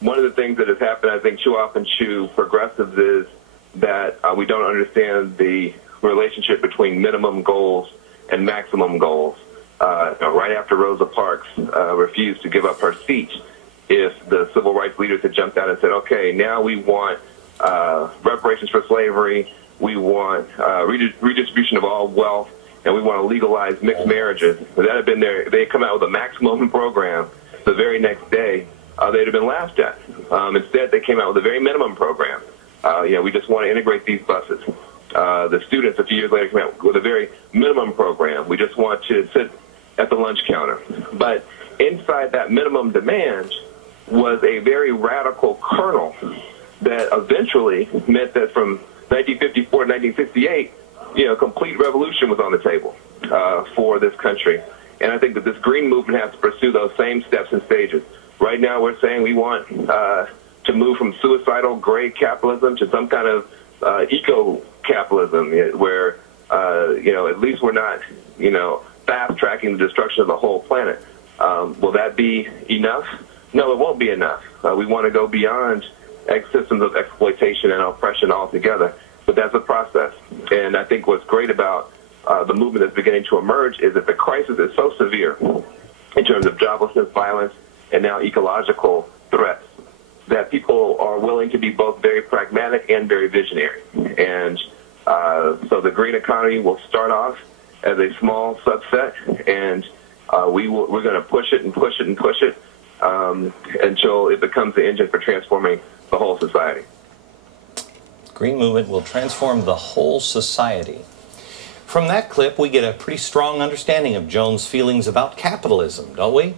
one of the things that has happened, I think, too often to progressives is that we don't understand the relationship between minimum goals and maximum goals. Right after Rosa Parks refused to give up her seat, if the civil rights leaders had jumped out and said, okay, now we want reparations for slavery, we want redistribution of all wealth, and we want to legalize mixed marriages, that had been there, they had come out with a maximum program the very next day, they'd have been laughed at. Instead, they came out with a very minimum program. We just want to integrate these buses. The students, a few years later, came out with a very minimum program. We just want to sit at the lunch counter. But inside that minimum demand was a very radical kernel that eventually meant that from 1954 to 1968, complete revolution was on the table for this country. And I think that this green movement has to pursue those same steps and stages. Right now, we're saying we want to move from suicidal gray capitalism to some kind of eco-capitalism where, at least we're not, fast-tracking the destruction of the whole planet. Will that be enough? No, it won't be enough. We want to go beyond systems of exploitation and oppression altogether, but that's a process. And I think what's great about the movement that's beginning to emerge is that the crisis is so severe in terms of joblessness, violence, and now ecological threats that people are willing to be both very pragmatic and very visionary. And so the green economy will start off as a small subset, and we're going to push it and push it and push it until it becomes the engine for transforming the whole society. Green movement will transform the whole society. From that clip, we get a pretty strong understanding of Jones' feelings about capitalism, don't we?